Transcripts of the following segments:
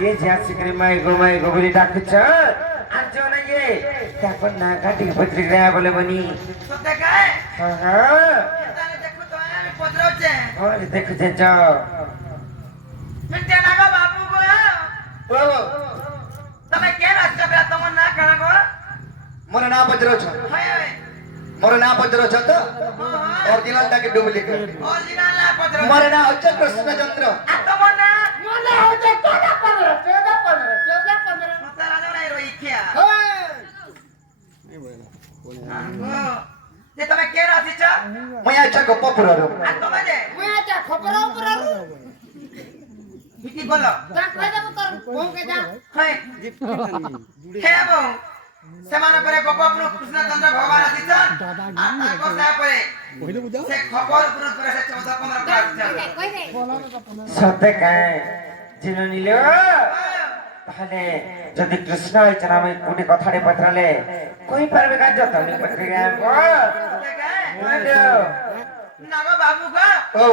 ये जास्त करे माई गो बोली डाकुच आज जो ना ये त्यापन ना काटी पत्रिका बोले बनी सत्य काय हाँ ताने देखो तो आम्ही पत्रावचे और देखो जे जाओ मिट्या नागो बाबू गो તમે કેમ આજ કરા તમન ના કરા ગો मोर ना पजरो छ હય मोर ना पजरो छ त ओरिजिनल ता के डुप्लीकेट ઓરિજિનલ ના પત્ર मोर ना अच्युत कृष्णचंद्र આ તમન ના મને હોજે 14 મત રાજો ના રોઈ ખ્યા તે તમે કેમ આથી છો मया छ गप्प पुररो આ તમે જે હું આજા ખબર ઉપર બીટી બોલો જા કઈ દે કર કોણ કે જા હય હે બો ସେମାନଙ୍କର ଗୋପପୁର କୃଷ୍ଣଚନ୍ଦ୍ର ଭଗବାନ ଆସିଛନ୍ ଆଉ ତାଙ୍କ ସାପରେ ସେ ଖବର ପୁରୁଷ ପରେ ସେ 14-15 ଆସିଛନ୍ କઈ દે सत्य काय जिनो निलो তাহলে যদি কৃষ্ণ হইছেন আমি কোটি কথাটি পত্রালে কই পারবে কাজ তনি পত্রিকা নাগো বাবু গো ओ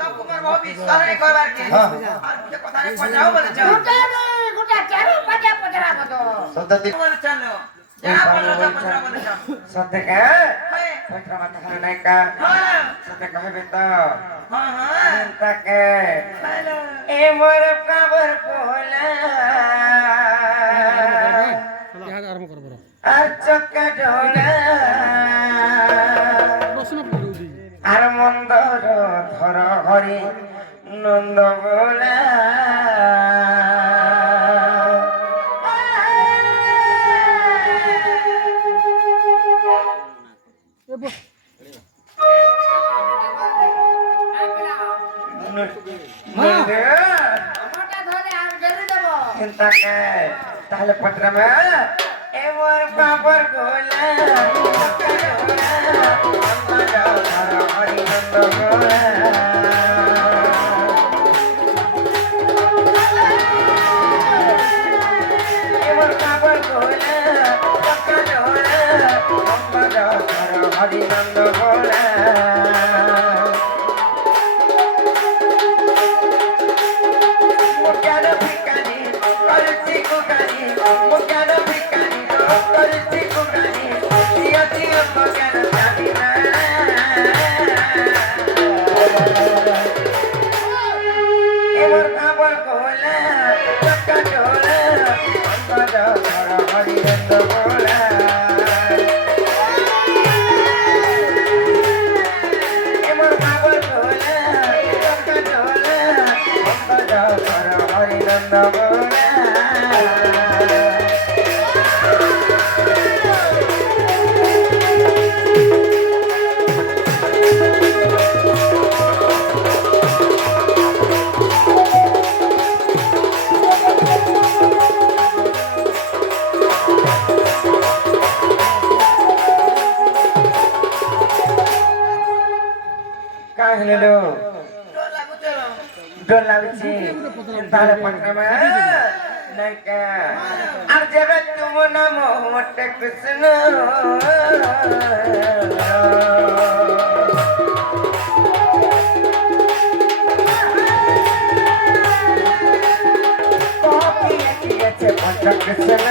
তো কুমার বহু বিশ্বাস নাই করবার কে হ্যাঁ। আর যে কথা নাই পড়াও বলেছ গোটা চারু পাজা পজরা বতো सदति বলেছ যা বলছ পড়া বলেছ সত্য काय হ্যাঁ পত্র মাথা খানে নাই কা হ্যাঁ সত্য কহবে তো হ্যাঁ তাকে হ্যালো এ মোর কাবর কোলা আর চক্কা ঢোলা আর মন্দর ধর হরি নন্দ গোলা মোটা ধরে আর গেলি দেব চিন্তাকে তাহলে পত্রমে এবার কাপড় গোলা হরি নন্দ গোলা এবার কাপড় গোলা হরি নন্দ গোলা মুক্যানো ভিখারি করছি কুকারি মুক্যানো ভিখারি করছি কুকারি দিয়া দিয়া মুক্যানো জানি না এবার খাবার কোলা চক্কা ঢোলা বাজা ধর হরি নন্দ গোলা এবার খাবার কোলা চক্কা ঢোলা বাজা ধর হরি নন্দ গোলা কাহিলো তো লাগু চলো ডর লাগছে তার পটমা নাইকা আর যাবে তুমি নাম মোটে কৃষ্ণ কি আছে পঞ্চ কৃষ্ণ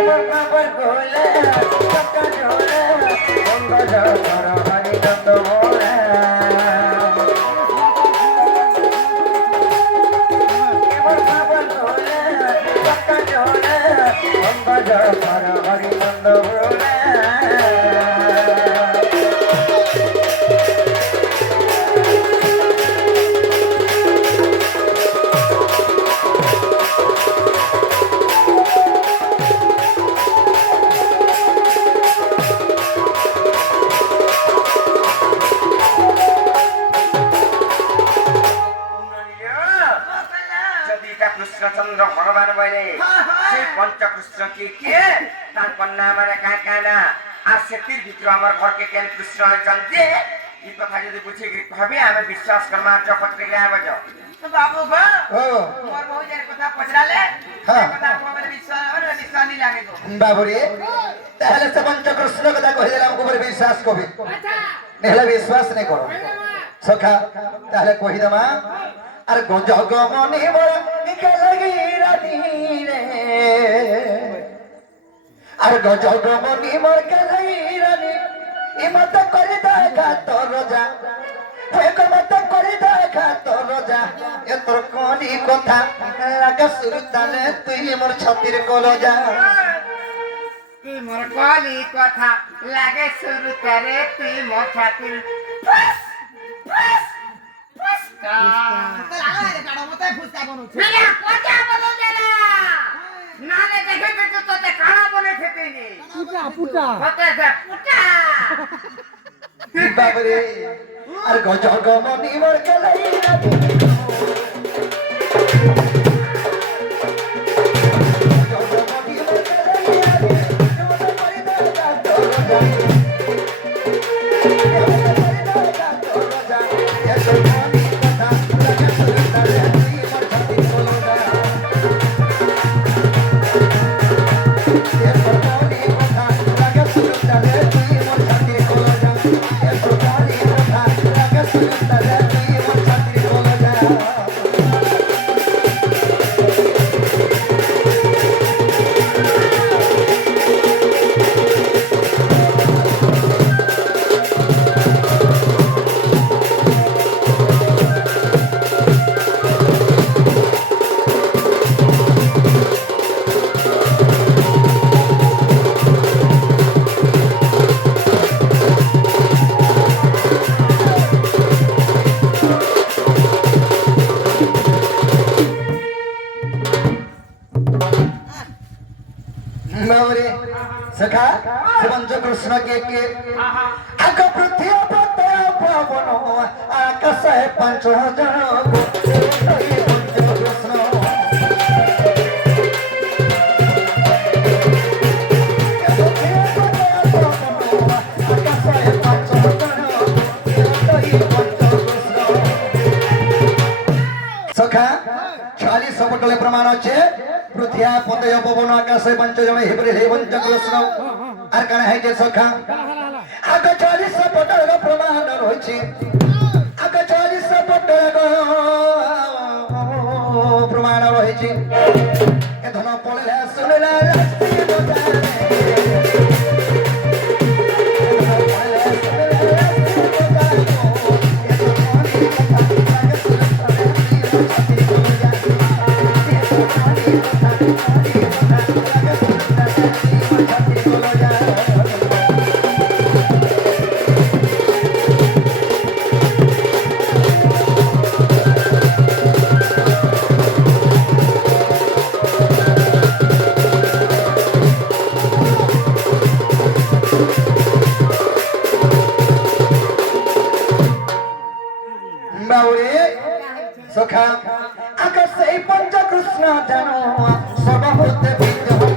এবার বাবার গোলা চক্কা ঢোলা বঙ্গ ধর হরি নন্দ গোলা এবার বাবার গোলা চক্কা ঢোলা বঙ্গ ধর হরি নন্দ গোলা রামচন্দ্র ভগবান বলে সেই পঞ্চকৃষ্ণকে কে তার কন্যা মানে কানা আর সেটির ভিতরে আমার ঘরকে কেন কৃষ্ণ জানতে এই কথা যদি বুঝে হবে আমি বিশ্বাস করবো আর পত্রিকা আবাজ বাবু গো ও মোর বহুজের কথা পছরালে হ্যাঁ। কথা আমার বিশ্বাস নি লাগে গো বাবুরে তাহলে সে পঞ্চকৃষ্ণ কথা কহে দিলাম উপরে বিশ্বাস কবি আচ্ছা নেহলে বিশ্বাস নাই করো সখা তাহলে কহি দেমা আর গজগ মনি মোর কে লাগি রানী রে আর গজগ মনি মোর কে লাগি রানী ইমত করে দেখা তোর যা মত করে দেখা তোর যা এ তোর কোনি কথা লাগা সুরতালে তুই মোর ছাতির কলো যা তুই মোর কলি কথা লাগে শুরু করে তুই মোর ছাতির মেলা পচা বদল দেনা নালে দেখে তো তোতে খানা বনে খেতে নি পুটা পুটা বাবরে আর গজগ মনি মোর কে লাগি রানী বাবরে সখা পঞ্চকৃষ্ণ কে আগ পৃথিবী পবন আকাশ পঞ্চ জন পঞ্চকৃষ্ণ সখা 40 পটলে প্রমাণ আছে পৃথিবী পতয় পবন আকাশে পঞ্চজন হিবরে হে পঞ্চকৃষ্ণ আর কানা হে যে সখা আগ 40 পটল প্রমাণ রয়েছে আগ 40 পটল প্রমাণ রয়েছে এ ধন পড়লে শুনলে রাস্তি বজারে সখা আকাশ এই পঞ্চকৃষ্ণ জানো সর্বভূতে বিদ্যমান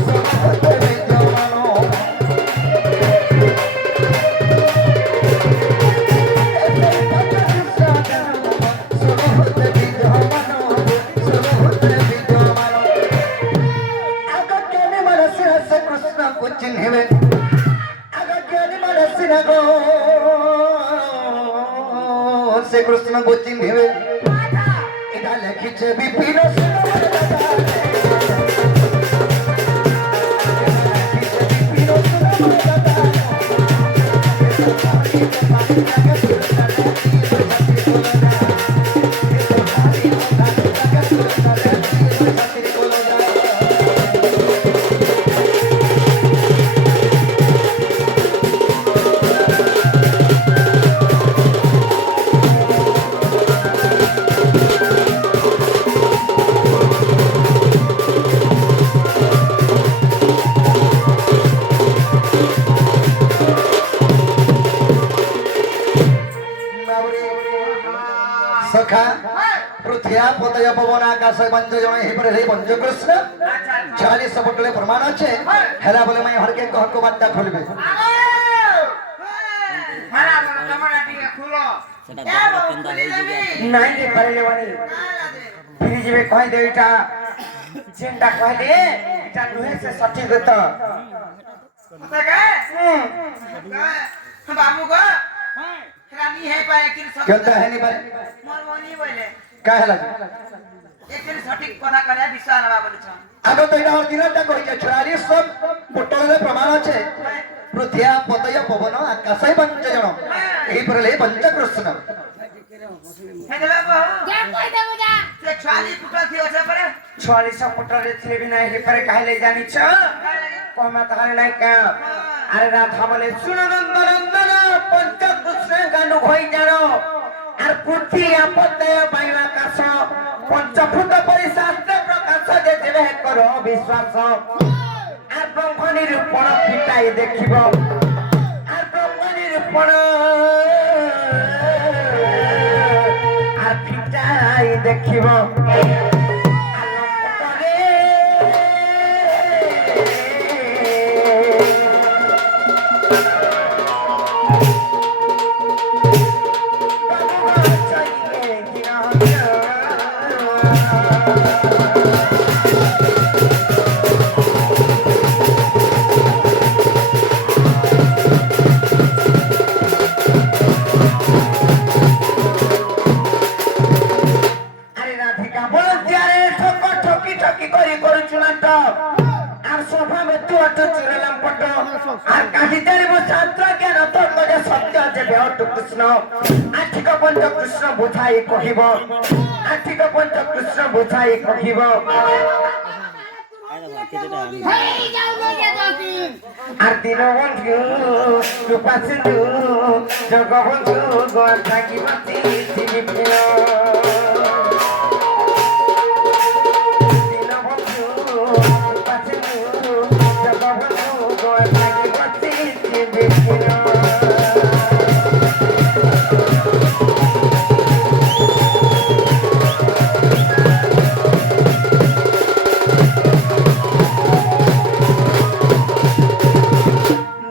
সর্বভূতে বিদ্যমান সর্বভূতে বিদ্যমান সর্বভূতে বিদ্যমান আগে জ্ঞানী মানুষের সে কৃষ্ণ কো চিহ্নিবে আগে জ্ঞানী মানুষের গো সে কৃষ্ণ কো চিহ্নিবে এটা লিখিছে বিপিন ପତୟ ପବନ ଆକାଶ ପଞ୍ଚ ଜଣ ହେଇପରେ ରେ ପଞ୍ଚ କୃଷ୍ଣ আচ্ছা 46 ପଟলে প্রমাণ আছে হেলা বলে মাই হরকে কহকো বার্তা খুলবে ভাড়া বলো তোমারা দিকে খুলো এ বাবু খুলে যাবি নাই রে পারলে বানি ফিরে যাবে কই দে এটা চিন্তা কইলে এটা নুহে সে সঠিক তো কথা কে বাবু গো রানী হে পায় কি সব কেনতা হেনি পারে মোর বনি বলে কা হেলা একদিন সঠিক কথা কলে বিশ্বাস হবা বলিছ আগে তো এটা অরিজিনালটা কইছে 46 পটলে প্রমাণ আছে পৃথিয়া পতয় পবন আকাশ পঞ্চ জন এইপরে রে পঞ্চ কৃষ্ণ হে দেবা বাবু যা কই দেবো যা সে 40 ফুটা থি আছে পরে 46 ফুটরে ছিলে বিনা হে পারে কাইলে জানিছ কমা তাহলে নাই কা আরে রাধা বলে শুনো নন্দন পঞ্চ কৃষ্ণ গানু হই জানো আর পৃথিবী আপদয় বায়ু আকাশ পঞ্চভূত পরিশাস্ত্র প্রকাশ যে দেবে করো বিশ্বাস আর ব্রহ্ম নিরূপণ পিতাই দেখিব আর ব্রহ্ম নিরূপণ আর পিতাই দেখিব আরে রাধিকা বলেন আরে ঠকি ঠকি করে করছু না তো আর সোফা মে তু অত চিরলাম পট আর কাহি জানিব শাস্ত্র জ্ঞান তো কজে সত্য যে বেহট কৃষ্ণ আঠিক পঞ্চ কৃষ্ণ বুঝাই কহিব আঠিক পঞ্চ কৃষ্ণ বুঝাই কহিব হেই যাও লইয়া যাবি আর দীনবন্ধু কৃপা সিন্ধু জগবন্ধু গোয়া থাকিব দীনবন্ধু কৃপা সিন্ধু জগবন্ধু গোয়া থাকিব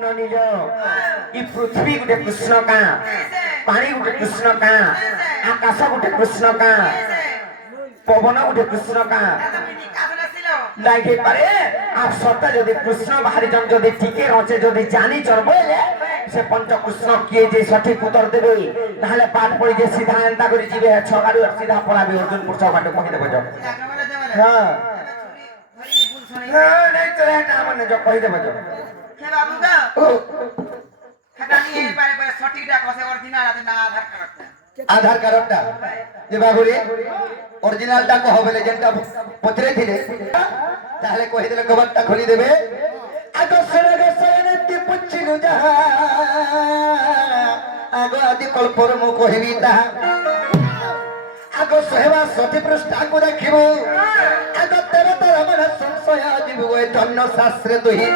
ননিল ই পৃথিবী গোটে কৃষ্ণ কা পানি গোটে কৃষ্ণ কা আকাশ গোটে কৃষ্ণ কা পবন গোটে কৃষ্ণ কা তুমি কাজলে ছিল লাগে পারে আর সত্তা যদি কৃষ্ণ বাহারিজন যদি ঠিকে রচে যদি জানি চরবলে সে পঞ্চ কৃষ্ণ কিয়ে যে সঠিক উত্তর দেবে তাহলে পাঠ পড়ি যে সিধা এন্তা করে জিবে ছগাড়ু সিধা পড়াবে অর্জুন পুরুষ বাটে কই দেব যাও একেবারে দেবলে হ্যাঁ ধরি ভুল শুনি হ্যাঁ নাই চলে এটা আমার না কই দেব যাও হে বাবু গো খাটানি হে পারে পারে সঠিকটা কসে অরিজিনাল আছে না আধার কার্ডটা আধার কার্ডটা যে বাবুরে অরিজিনালটা কহ বলে যেটা পত্রে দিলে তাহলে কই দিলে কবারটা খুলি দেবে আগো সরগসরনতি পুচ্ছিলু যাহা আগো আদি কল্পর মু কহিবি তাহা আগো সহেবা সতী পৃষ্ঠাକୁ ଦେଖିବୁ আগ তেরে তার মন সংশয় জীবু এ ধন্য শাস্ত্রে দহি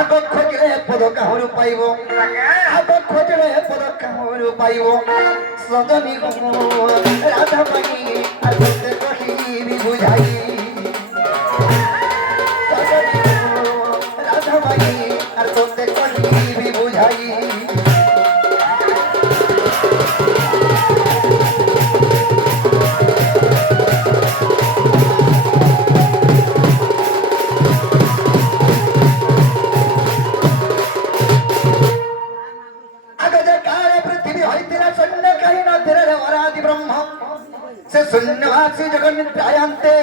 আগ খোঁজলে পদ কাহরু পাইব আগ খোঁজলে পদ কাহরু পাইব সজনী গো রাধা মাই আর তোতে কহিবি বুঝাই সজনী গো রাধা মাই আর তোতে কহিবি বুঝাই शून्यवासी जगन्नित्यायन्ते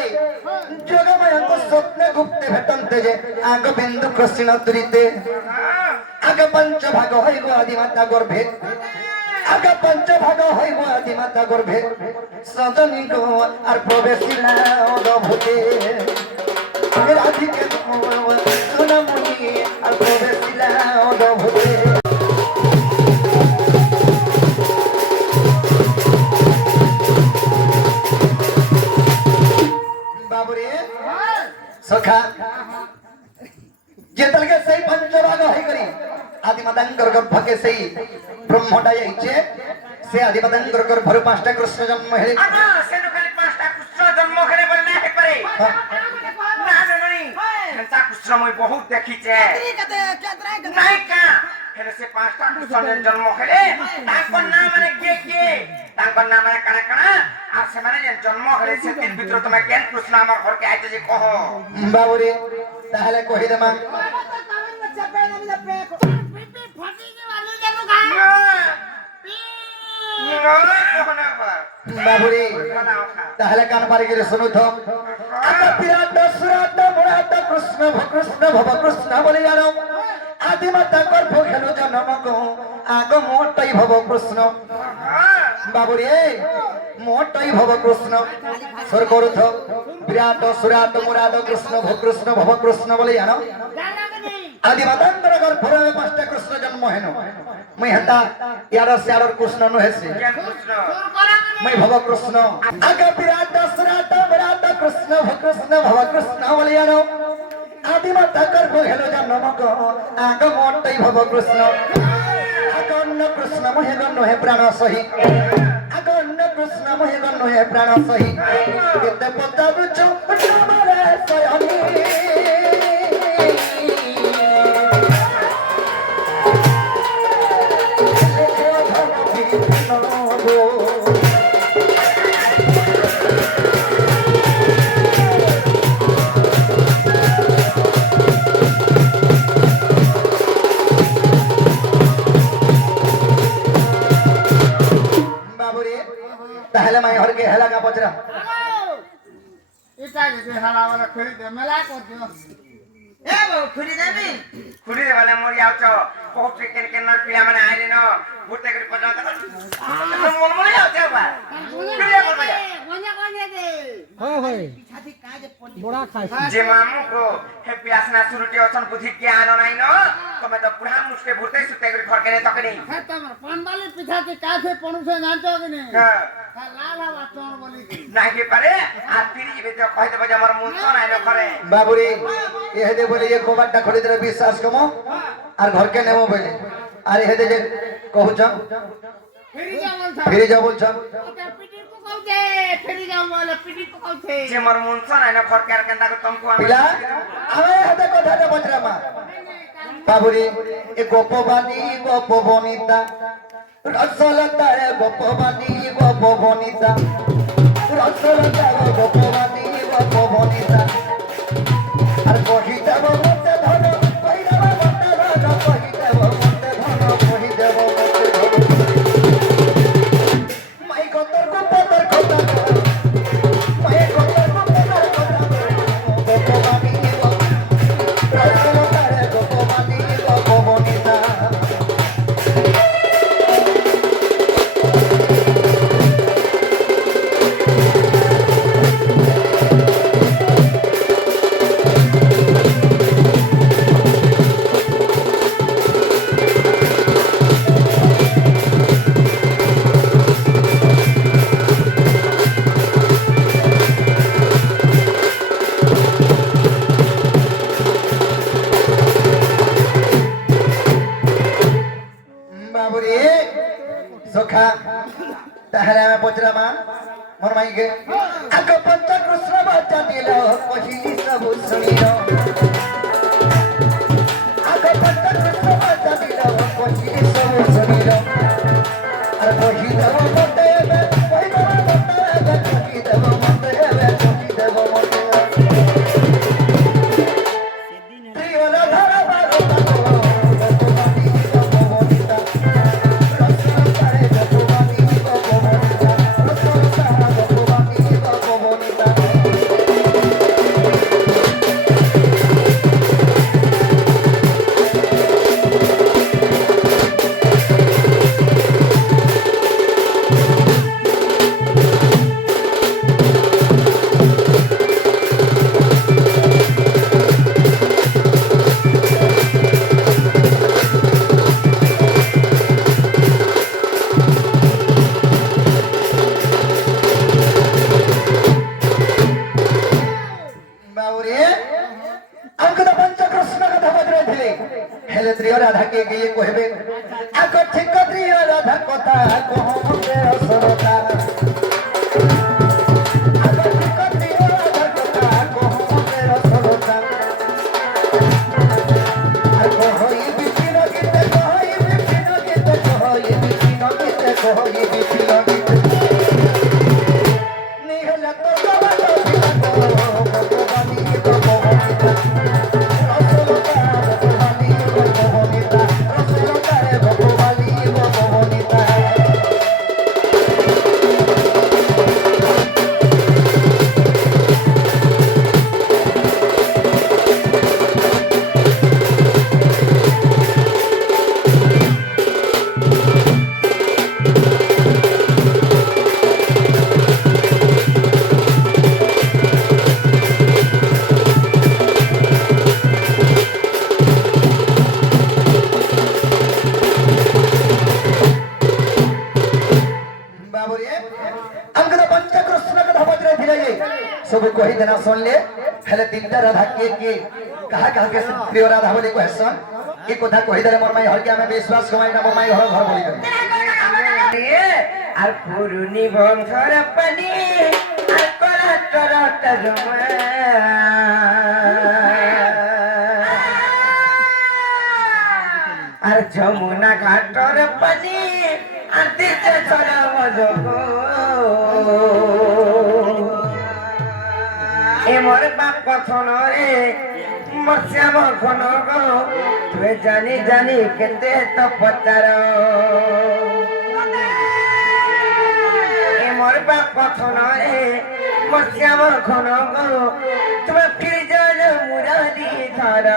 जगमयंको स्वप्ने गुप्ते भेटन्ते जे आग बिंदु कृष्ण तुरिते आग पंच भाग होइबो आदि माता गर्भे आग पंच भाग होइबो आदि माता गर्भे सजनी को आर प्रवेशिला अद्भुते राधिके सुनमुनि आर प्रवेशिला अद्भुते सखा जेतल के सही पंचभाग है करी आदिमदंगर गर्भ के सही ब्रह्मटा जाइछे से आदिमदंगर गर्भ 5टा कृष्ण जन्म है আনা সেনো খালি 5টা না নানি হেন্তা কৃষ্ণ মই বহুত দেখিছে নায়িকা হেলে সে পাঁচটা কৃষ্ণের জন্ম হেলে তাঙ্কর নাম মানে কে তাঙ্কর নাম মানে কানা কানা আর সে মানে জন্ম হেলে সেতির ভিতরে তোমার কেন কৃষ্ণ আমার ঘরকে আইতে যে কহ বাবুরে তাহলে কহি দেমা বাবুরে তাহলে কান পারি করে শুনু তো বিরাট সুরাট মুরাট কৃষ্ণ কৃষ্ণ ভব কৃষ্ণ বলে জানো আদিমাতা গর্ভ খেলো জন্ম গো আগ মোটাই ভব কৃষ্ণ বাবুরে মোটাই ভব কৃষ্ণ স্বর করুথ বিরাট সুরাট মুরাট কৃষ্ণ ভব কৃষ্ণ বলে জানো আদিমাতাঙ্গর গর্ভরে পাঁচটা কৃষ্ণ জন্ম হেন মই হেতা ইয়ার স্যারর কৃষ্ণ নহেছে মই ভব কৃষ্ণ আগ বিরাট সুরাট মুরাট কৃষ্ণ ভব কৃষ্ণ বলে জানো আদিমাতা গর্ভ হেলো জন্ম গো আগ মোটাই ভব কৃষ্ণ আগন্য কৃষ্ণ মহে গণ্য হে প্রাণ সহি আগন্য কৃষ্ণ মহে গণ্য হে প্রাণ সহি কেতে পতাবু চুপচামরে সয়নি তাহলে মাই হরকে হেলা গা পচরা এটা যে হালা ওরা খুলি দে মেলা কর দিও এ বাবু খুলি দেবি খুলি দে বলে মরি আউছ বহুত কেন কেন পিলা মানে আইলে ন ভুতে করে পর্যন্ত মন মনে আউছ বা পিলা করবা ছাতি কাজে পড়ি যে মামু কো হে পিয়াসনা শুরুতে অছন বুদ্ধি কি আনো নাই ন তুমি তো পুরা মুসকে ভুতে সুতে করে ঘর কেনে তকনি হ্যাঁ তোমার পানবালি পিঠাতে কাছে পড়ুছে জানতো কি নে হ্যাঁ লাল হাওয়া তোর বলি নাই কি পারে আর তিরি জিবে তো কই দেব যে আমার মন তো নাই ন ঘরে বাবুরে এহেদে বলে এ কোবারটা খড়ি ধরে বিশ্বাস কমো আর ঘরকে নেবো বলে আর এহেদে যে কহুছ ফেরি যা বলছ ফিরে যাও বলছ ওটা পিটি পকাউছে ফেরি যা বলে পিটি পকাউছে যে আমার মন তো নাই ন ঘর কে আর কেনটা তমকু আমি পিলা আমি এহেদে কথাটা বজরা মা বাবুরে এ গোপবাণী গোপবনিতা রসলতা গোপবাণী গোপবনিতা রসলতা গোপবাণী গোপবনিতা আর কহি দেব মতে ধন কহি দেব মতে ধন কহি দেব মতে ধন কহি দেব মতে ধন মাই কতর গোপতর কথা মাই কতর গোপতর কথা গোপবাণী রসলতা গোপবাণী গোপবনিতা বাবুরে সখা তাহলে আমি পচরা মা মোর মাইকে আগ পঞ্চ কৃষ্ণ বাচ্চা দিল কহিলি সবু শুনিল আগ পঞ্চ কৃষ্ণ বাচ্চা দিল কহিলি সবু শুনিল আর কহি দেব মতে হবে কহি দেব মতে হবে কহি দেব মতে হবে কহি দেব মতে প্রিয় রাধার বারো हेले त्रिय राधा के गए कहबे आग ठीक त्रिय राधा कथा कहबे असरता आग ठीक त्रिय राधा कथा देना सुन ले हेले तीनटा राधा के कहा कहा के प्रिय राधा बोली कहसन ई कथा कहि देले मोर माई हर के हमें विश्वास कमाई ना मोर माई घर घर बोली कर আর পুরুনি বন্ধর পানি আর কলা টরটা জমা আর যমুনা ঘাটর পানি আর দিতে চলা মজগ এ মোর বাপ কথন রে মোর শ্যাম ঘন গো তুই জানি জানি কেতে তো পচার মোর বাপ কথন রে মোর শ্যাম ঘন গো তুমি ফিরে যাও মুরারি ধর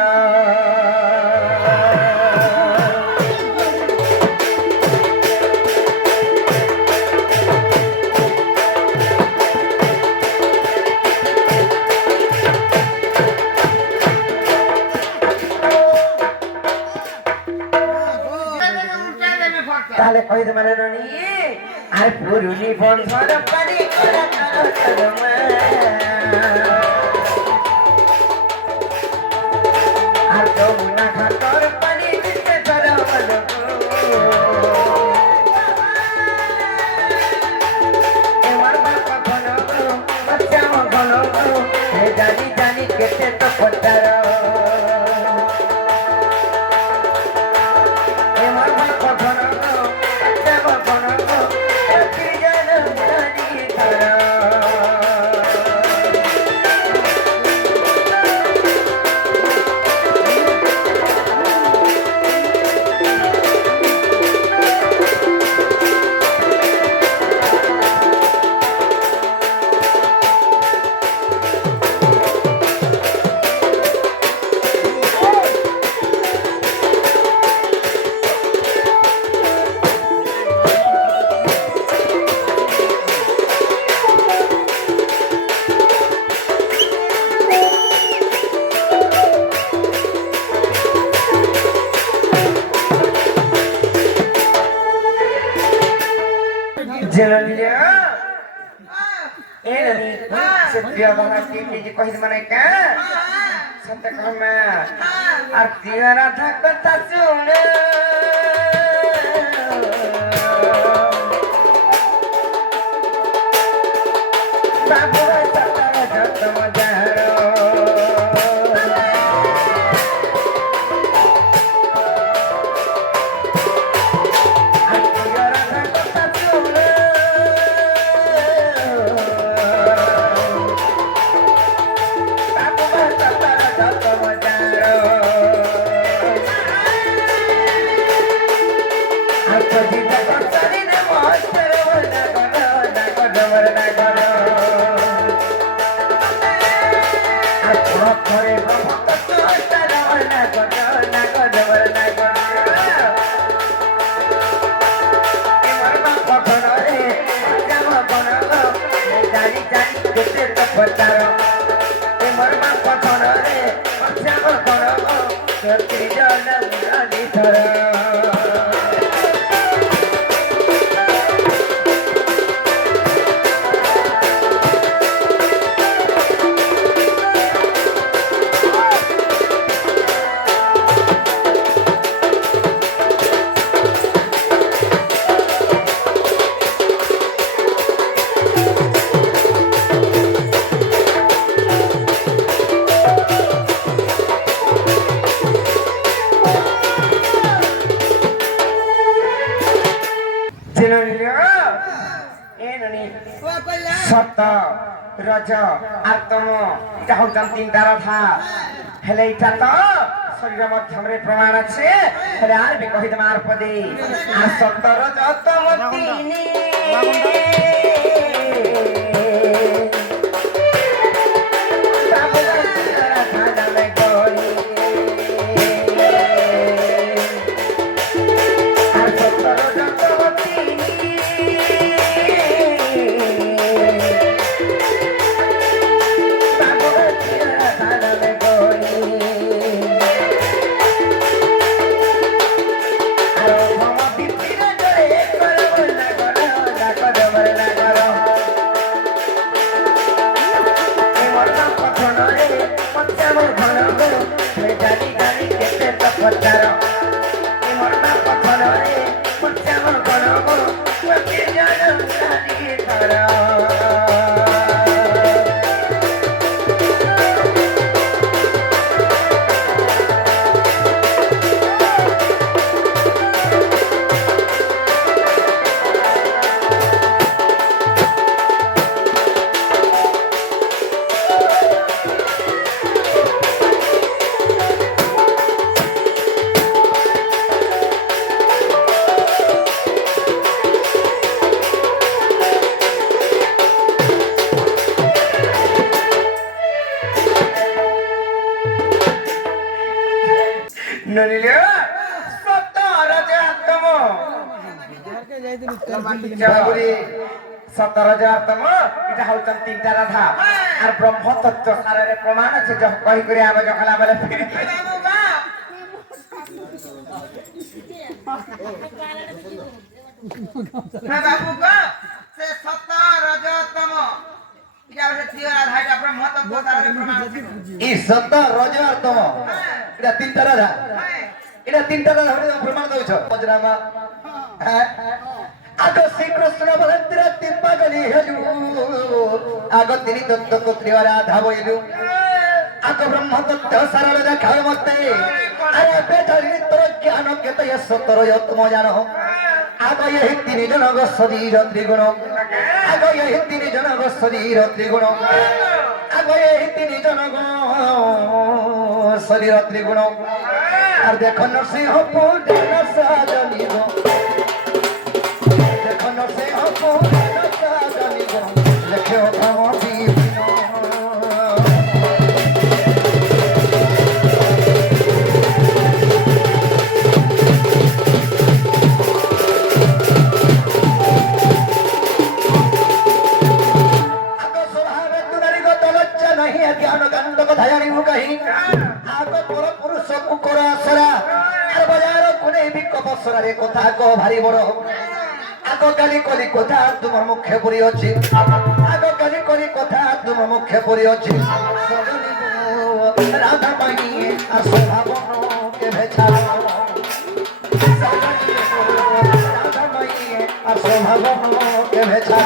তাহলে কই তোমার রনি আর পুরুনি বন্ধর পানি করা চলমা আর যমুনা ঘাটর পানি দিতে ধরা বলো এবার বাপ ঘন বাচ্চা ঘন জানি জানি কেটে তো পচার Jelalnya, ini setiap orang ini kau hidup mana kan? Santai kama, artinya rata kata sunnah. Babu rasa rasa tamajaro. Soto, rojo, artomo, এটা হচ্ছেন তিনটা রাধা হেলে এটা তো শরীরের মধ্যে আমরা প্রমাণ আছে হেলে আর বি কহি তোমার পদে আর সত্য রজ তম তিনি Bye. ননিলে 17,000তম বাবুরে 17,000তম এটা হচ্ছে তিনটা রাধা আর ব্রহ্ম তত্ত্ব সারের প্রমাণ আছে যখন কই করে আবে যখন আবেলে ফিরি বাবু বা হ্যাঁ বাবু গো সে 17,000তম এটা হচ্ছে থিওরা ধাইটা ব্রহ্মতত্ত্ব সারের প্রমাণ আছে ই 17,000তম এটা তিনটা রাধা এটা তিনটা রাধা হলে প্রমাণ দউছ পজরামা হ্যাঁ আগ শ্রীকৃষ্ণ বলন্তিরা তিপ্পাগলি হেলু আগ তিনি তত্ত্ব ত্রিয় রাধা বইলু আগ ব্রহ্মতত্ত্ব সারল দেখাও মতে আরে বেটারি তোর জ্ঞান কেত সতর যত্ম জানো আগ এই তিনি জনগ শরীর ত্রিগুণ আগ এই তিনি জনগ শরীর ত্রিগুণ আগ এই তিনি জনগ শরীর ত্রিগুণ আর দেখো নরসিংহপুর সাজনিব দেখো নরসিংহপুর সাজনিব লেখে ভাব বিভিন্ন ज्ञान गंध कथा जानिबु कहीं आग पर पुरुष कुकर असरा आर बाजार कोने भी कपसरा रे कथा को भारी बड़ आग काली कली कथा तुम मुख्य पुरी अछि आग काली कली कथा तुम मुख्य पुरी अछि राधा पानी आ स्वभाव के भेछा राधा पानी आ स्वभाव के भेछा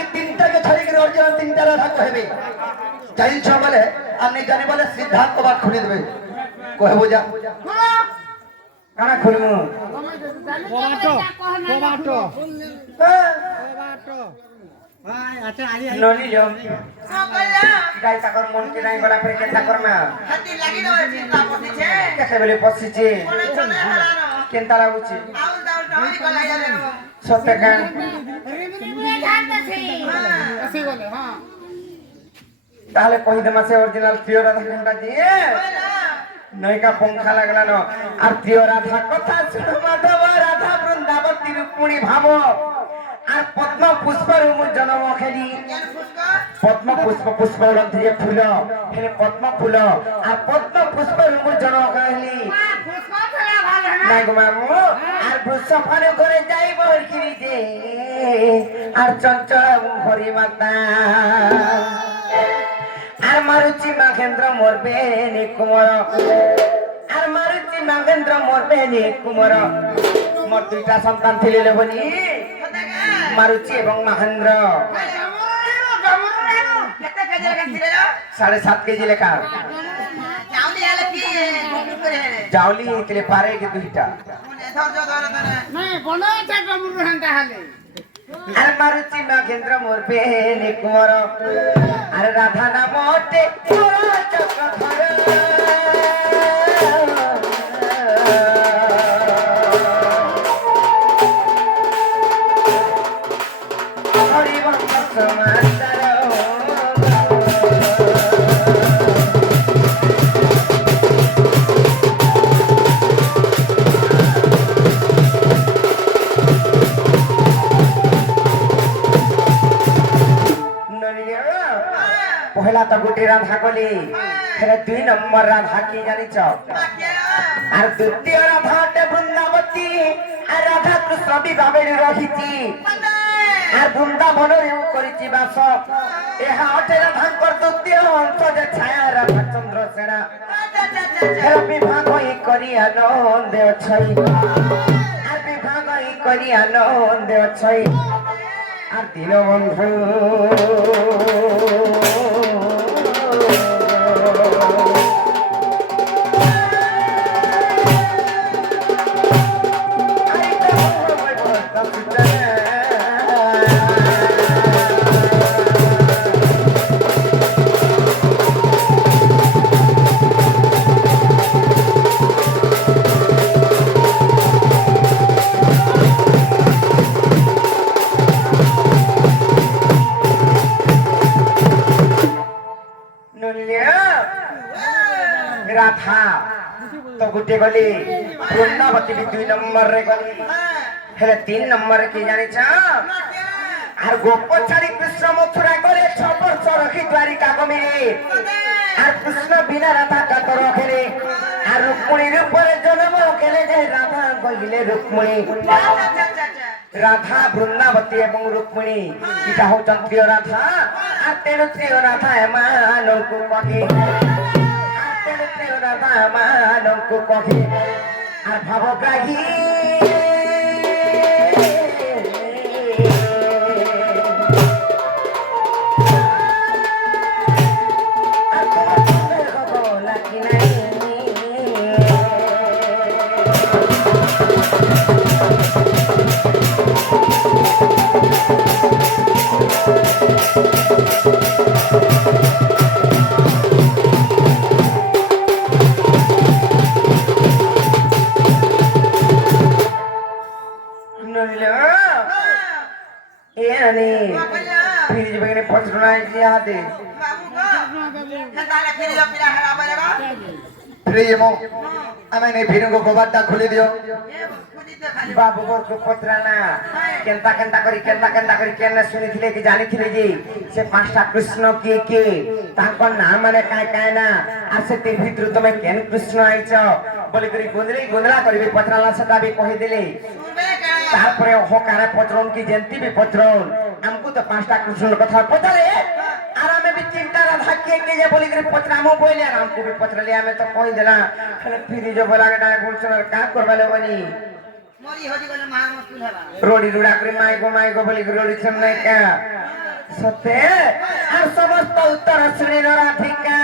এই তিনটাকে ছাড়ি করে অরিজিনাল তিনটা রাধা কহবে চাইছ বলে আপনি জানি বলে সিদ্ধান্ত বাদ খুলে দেবে কহে বুঝা কানা খুলমু ননি জম গাই তাকর মন কে নাই বলা ফির কেনতা করমা হাতি লাগি না চিন্তা করতেছে কেতে বেলে পছিছে কোনে চলে হারানো কেনতা লাগুছে আউল দাউল ডাউলি কলাই যাবে সত্যি কান তাহলে কই দে মাসে অরিজিনাল প্রিয় রাধা কোনটা দিয়ে নয়কা পঙ্খা লাগলা ন আর প্রিয় রাধা কথা শুনো মাধব রাধা বৃন্দাবতী রুক্মিণী ভাব আর পদ্ম পুষ্পর জনম খেলি কেন ফুসকা পদ্ম পুষ্প পুষ্প যে ফুল হেলে পদ্ম ফুল আর পদ্ম পুষ্পর জনম খেলি নাই গো মামু আর সফানো করে যাইব গিরিতে আর চঞ্চল হরি মাতা আর মারুচি মাঘেন্দ্র মরবে নি কুমর আর মারুচি মাঘেন্দ্র মরবে নি কুমর মোর দুইটা সন্তান ছিলে বলি মারুচি এবং মহেন্দ্র 7.5 কেজি লেখা জাউলি আলে কি করে হেলে জাউলি হইলে পারে কি দুইটা কোনে ধৈর্য ধরে ধরে আর মারুচি মাঘেন্দ্র মরবে নি কুমর আর রাধা নামতে চক্রধর হরিবংশ সমান্তর পহলা তো গোটে রাধা কলি ফের 2 নম্বর রাধা কি জানিছ আর দ্বিতীয় রাধা হতে বৃন্দাবতী আর রাধা কৃষ্ণ বিবাহের রহিছি আর বৃন্দাবনের করিছি বাস এহা হতে রাধাঙ্কর দ্বিতীয় অংশ যে ছায়া রাধা চন্দ্র সেনা ফের বিভাগ হই করি আনন্দে অছই আর বিভাগ হই করি আনন্দে অছই আর দীনবন্ধু রাধা তো গুটে গলি বৃন্দাবতী 2 নম্বর রে গলি হেলে 3 নম্বর কি জানিছ আর গোপচারী কৃষ্ণ মথুরা গলে 6 বর্ষ রখি দ্বারিকা গমিরে আর কৃষ্ণ বিনা রাধা কাতর খেলে আর রুক্মিণীর উপরে জন্ম খেলে যে রাধা কহিলে রুক্মিণী রাধা বৃন্দাবতী এবং রুক্মিণী এটা হচ্ছে প্রিয় রাধা আর তেণু প্রিয় রাধা এমানଙ୍କୁ কহে আর তেণু প্রিয় রাধা এমানଙ୍କୁ কহে আর ভাবগ্রাহী আর তোমার হব নাকি নাই খুলে দিও বাবু বরকু পত্রানা কেনতা কেনতা করি কেন শুনিছিলে কি জানিছিলে যে সে 5টা কৃষ্ণ কে কে তাঙ্কর নাম মানে কায় কায় না আর সে তে ভিতর তুমি কেন কৃষ্ণ আইছ বলি করি গুন্দলা করিবে পত্রালা সেটা বি কহি দিলে তারপরে হকারে পত্রন কি জেন্তি বি পত্রন আমকু তো 5টা কৃষ্ণ কথা পচারে আর আমি বি চিন্তা রাধা কে কে যে বলি করি পত্রামো বইলে আর আমকু বি পত্রলে আমি তো কই দিলা খালি ফিরি যে বলা না বলছন আর কা করবালে বনি মরি হজি গলে মহা মুশকিল হবা रोडी रुड़ा कर माई गो बोली रोडी छन नहीं क्या সতে আর সমস্ত উত্তর শুনিল রাধিকা